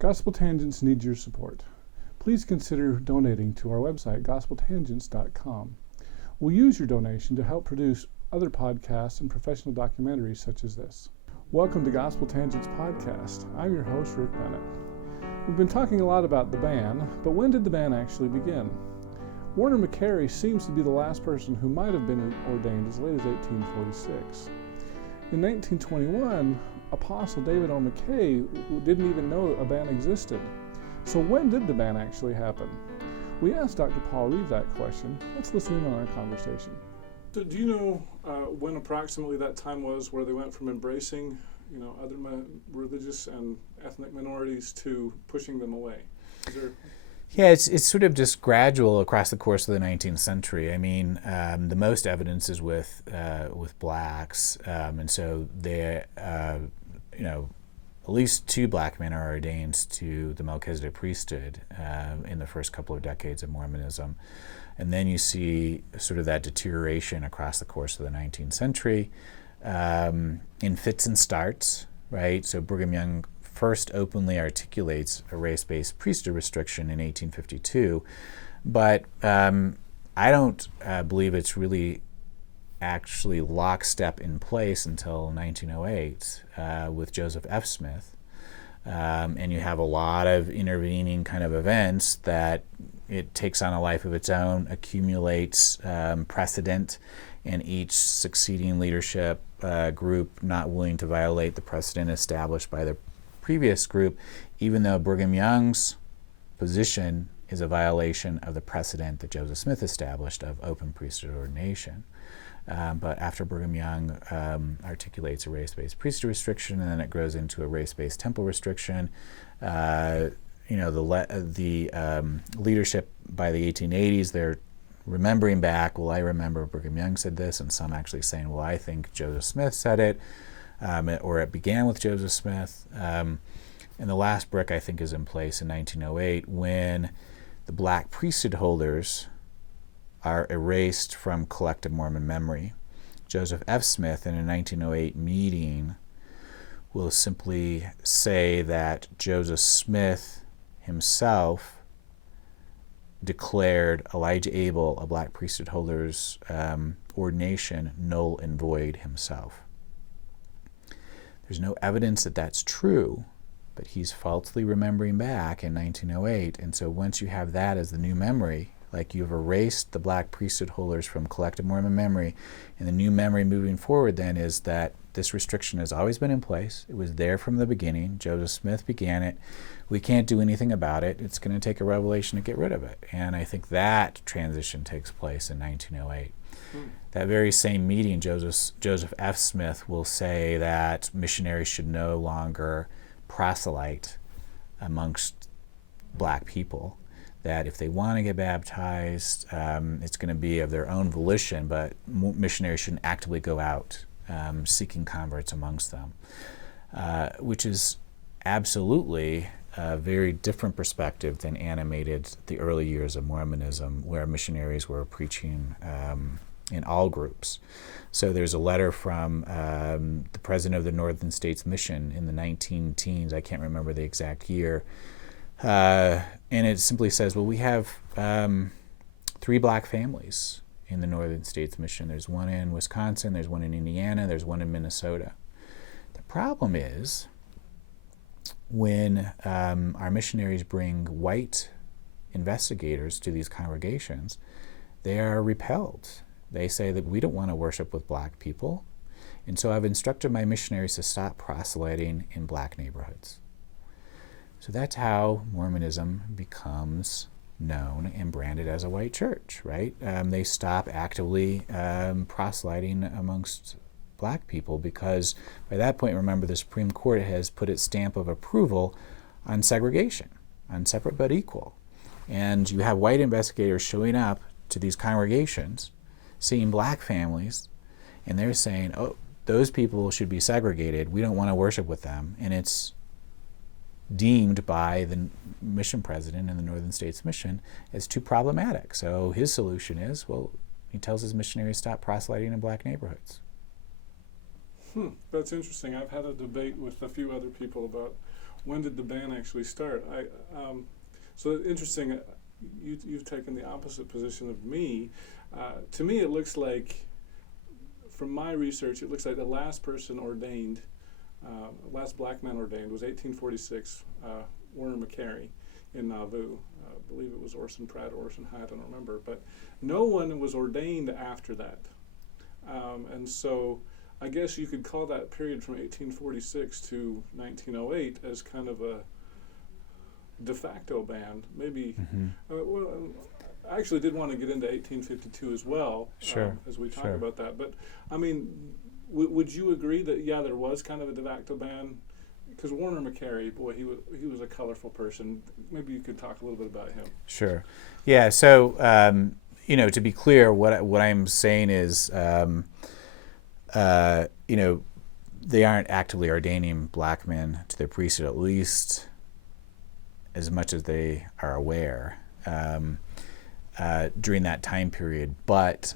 Gospel Tangents needs your support. Please consider donating to our website, gospeltangents.com. We'll use your donation to help produce other podcasts and professional documentaries such as this. Welcome to Gospel Tangents Podcast. I'm your host, Rick Bennett. We've been talking a lot about the ban, but when did the ban actually begin? Warner McCary seems to be the last person who might have been ordained as late as 1846. In 1921, Apostle David O. McKay didn't even know a ban existed. So when did the ban actually happen? We asked Dr. Paul Reeve that question. Let's listen in on our conversation. So do you know when approximately that time was where they went from embracing, other religious and ethnic minorities to pushing them away? Yeah, it's sort of just gradual across the course of the 19th century. I mean, the most evidence is with blacks, and so they, at least 2 black men are ordained to the Melchizedek priesthood in the first couple of decades of Mormonism, and then you see sort of that deterioration across the course of the 19th century in fits and starts, right? So Brigham Young first openly articulates a race-based priesthood restriction in 1852, but I don't believe it's really actually lockstep in place until 1908 with Joseph F. Smith, and you have a lot of intervening kind of events that it takes on a life of its own, accumulates precedent, and each succeeding leadership group not willing to violate the precedent established by the previous group, even though Brigham Young's position is a violation of the precedent that Joseph Smith established of open priesthood ordination. But after Brigham Young articulates a race-based priesthood restriction, and then it grows into a race-based temple restriction, the leadership by the 1880s, they're remembering back, well, I remember Brigham Young said this, and some actually saying, well, I think Joseph Smith said it. Or it began with Joseph Smith. And the last brick, I think, is in place in 1908 when the black priesthood holders are erased from collective Mormon memory. Joseph F. Smith, in a 1908 meeting, will simply say that Joseph Smith himself declared Elijah Abel, a black priesthood holder's ordination, null and void himself. There's no evidence that that's true, but he's falsely remembering back in 1908. And so once you have that as the new memory, like you've erased the black priesthood holders from collective Mormon memory, and the new memory moving forward then is that this restriction has always been in place. It was there from the beginning. Joseph Smith began it. We can't do anything about it. It's going to take a revelation to get rid of it. And I think that transition takes place in 1908. That very same meeting, Joseph F. Smith will say that missionaries should no longer proselyte amongst black people, that if they want to get baptized, it's going to be of their own volition, but missionaries shouldn't actively go out seeking converts amongst them, which is absolutely a very different perspective than animated the early years of Mormonism, where missionaries were preaching in all groups. So there's a letter from the president of the Northern States Mission in the 19-teens, I can't remember the exact year, and it simply says, well, we have 3 black families in the Northern States Mission. There's one in Wisconsin, there's one in Indiana, there's one in Minnesota. The problem is when our missionaries bring white investigators to these congregations, they are repelled. They say that we don't want to worship with black people, and so I've instructed my missionaries to stop proselyting in black neighborhoods. So that's how Mormonism becomes known and branded as a white church, right? They stop actively proselyting amongst black people because by that point, remember, the Supreme Court has put its stamp of approval on segregation, on separate but equal. And you have white investigators showing up to these congregations, seeing black families, and they're saying, oh, those people should be segregated. We don't want to worship with them. And it's deemed by the mission president in the Northern States Mission as too problematic. So his solution is, well, he tells his missionaries stop proselyting in black neighborhoods. That's interesting. I've had a debate with a few other people about when did the ban actually start? So interesting. You've taken the opposite position of me. To me, it looks like, from my research, it looks like the last person ordained, last black man ordained, was 1846. Warner McCary in Nauvoo. I believe it was Orson Pratt, Orson Hyde, I don't remember. But no one was ordained after that. And so I guess you could call that period from 1846 to 1908 as kind of a de facto ban. Maybe, I actually did want to get into 1852 as well, Sure. As we talk Sure. about that. But, I mean, would you agree that, yeah, there was kind of a de facto ban? Because Warner McCary, boy, he was a colorful person. Maybe you could talk a little bit about him. Sure. Yeah, so, to be clear, what I'm saying is, they aren't actively ordaining black men to their priesthood, at least as much as they are aware, during that time period. But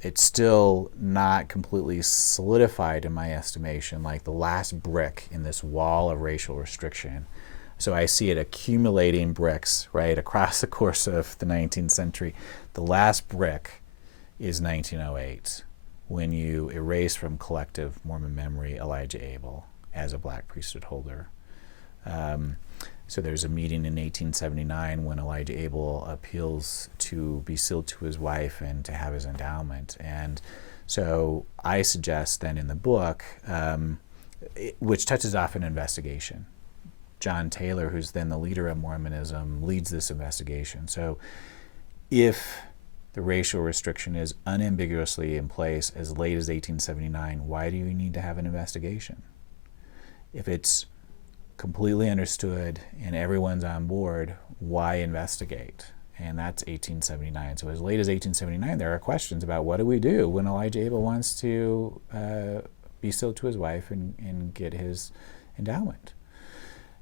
it's still not completely solidified in my estimation, like the last brick in this wall of racial restriction. So I see it accumulating bricks, right, across the course of the 19th century. The last brick is 1908, when you erase from collective Mormon memory Elijah Abel as a black priesthood holder. So there's a meeting in 1879 when Elijah Abel appeals to be sealed to his wife and to have his endowment. And so I suggest then in the book, which touches off an investigation. John Taylor, who's then the leader of Mormonism, leads this investigation. So if the racial restriction is unambiguously in place as late as 1879, why do you need to have an investigation? If it's completely understood and everyone's on board, why investigate? And that's 1879. So as late as 1879, there are questions about what do we do when Elijah Abel wants to be sealed to his wife and get his endowment.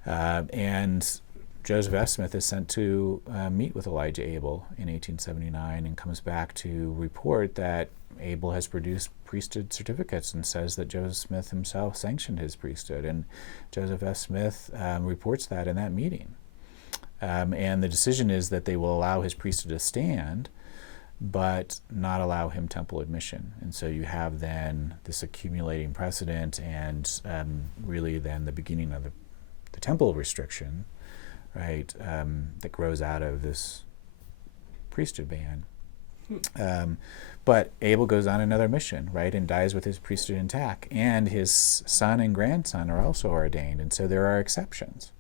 And Joseph F. Smith is sent to meet with Elijah Abel in 1879 and comes back to report that Abel has produced priesthood certificates and says that Joseph Smith himself sanctioned his priesthood. And Joseph F. Smith reports that in that meeting. And the decision is that they will allow his priesthood to stand, but not allow him temple admission. And so you have then this accumulating precedent and really then the beginning of the temple restriction, right, that grows out of this priesthood ban. But Abel goes on another mission, right, and dies with his priesthood intact. And his son and grandson are also ordained, and so there are exceptions.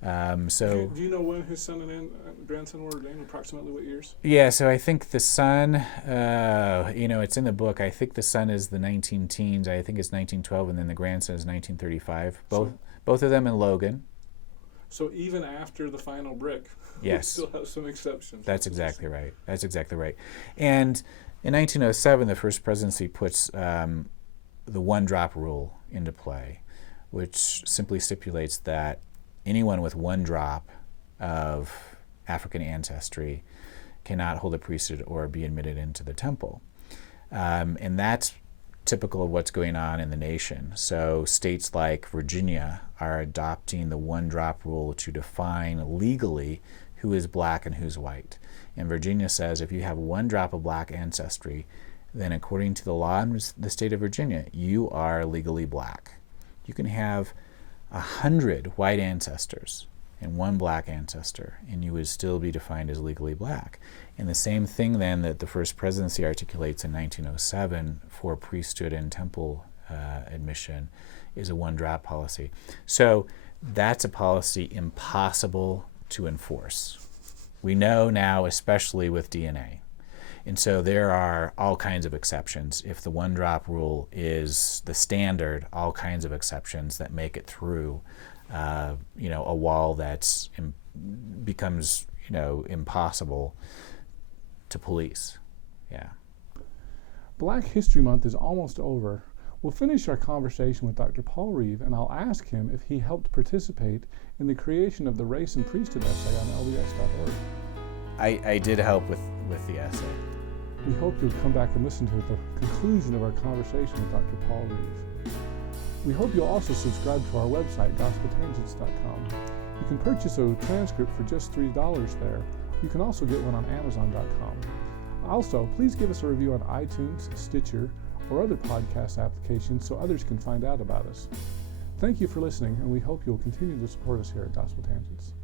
Do you know when his son and grandson were ordained, approximately what years? Yeah, so I think the son, it's in the book. I think the son is the 19-teens. I think it's 1912, and then the grandson is 1935. Both of them in Logan. So even after the final brick, yes, we still have some exceptions. That's exactly right. And in 1907, the First Presidency puts the one-drop rule into play, which simply stipulates that anyone with one drop of African ancestry cannot hold a priesthood or be admitted into the temple. And that's typical of what's going on in the nation. So states like Virginia are adopting the one-drop rule to define legally who is black and who's white. And Virginia says if you have one drop of black ancestry, then according to the law in the state of Virginia, you are legally black. You can have 100 white ancestors and one black ancestor, and you would still be defined as legally black. And the same thing then that the First Presidency articulates in 1907 for priesthood and temple admission is a one-drop policy. So that's a policy impossible to enforce. We know now, especially with DNA. And so there are all kinds of exceptions. If the one-drop rule is the standard, all kinds of exceptions that make it through, a wall that's becomes, impossible to police. Yeah. Black History Month is almost over. We'll finish our conversation with Dr. Paul Reeve, and I'll ask him if he helped participate in the creation of the Race and Priesthood essay on LDS.org. I did help with the essay. We hope you'll come back and listen to the conclusion of our conversation with Dr. Paul Reeve. We hope you'll also subscribe to our website, gospeltangents.com. You can purchase a transcript for just $3 there. You can also get one on Amazon.com. Also, please give us a review on iTunes, Stitcher, or other podcast applications so others can find out about us. Thank you for listening, and we hope you'll continue to support us here at Gospel Tangents.